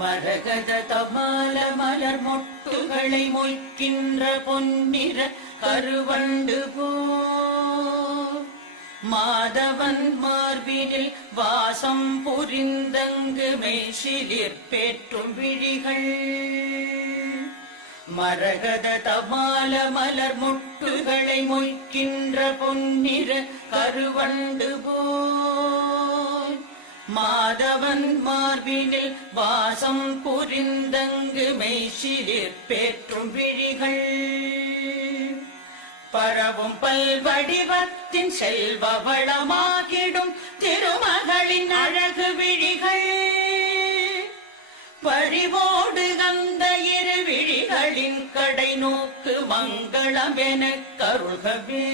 மரகத தமால மலர் மொட்டுகளை மொய்க்கின்ற பொன்னிற கருவண்டு போ மாதவன் மார்பினில் வாசம் புரிந்தங்கு மெய்சிலிர் பேற்றும் விழிகள் மரகத தமால மலர் மொட்டுகளை மொய்க்கின்ற பொன்னிற கருவண்டு போல் மாதவன் மார்பினில் வாசம் புரிந்தங்கு மெய்சிலிர் பேற்றும் விழிகள் பரவும் பல்வடிவத்தின் செல்வ வளமாகிடும் திருமகளின் அழகு விழிகள் பறிவோடு அந்த இரு விழிகளின் கடை நோக்கு மங்களம் என கருள்கவே.